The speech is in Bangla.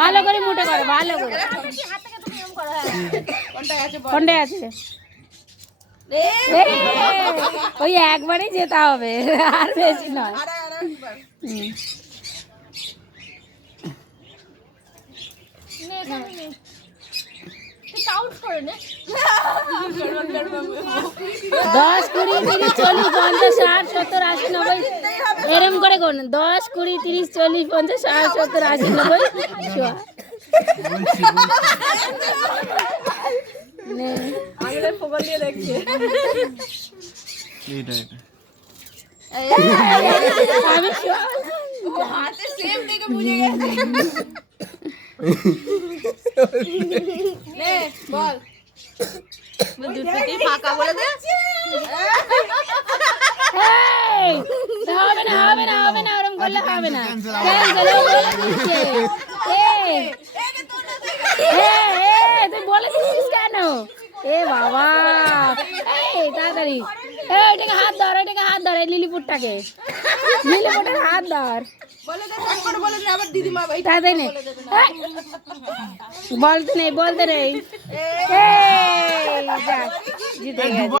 ভালো করে মুঠো করো, ভালো করে। কোনটায় আছে? ওই একবারই যেতে হবে, আর বেশি নয়। দশ, কুড়ি, 30, 40, 50, 60, 70, 80, 90 এরম করে করুন। 10, 20, 30, 40, 50, 60, 70, 80, 90 ফাঁকা বলে দে। হবে না, হবে না, হবে না, ওরম করলে হবে না। তুই বলে দিচ্ছিস কেন? এ বাবা, এই তাড়াতাড়ি ওইটাকে হাত ধর, ওইটাকে হাত ধর, এই লিলিপুটটাকে, লিলিপুটের হাত ধর। তাড়াতাড়ি নে, বলতে নেই, বলতে নেই। জিতে গেছে।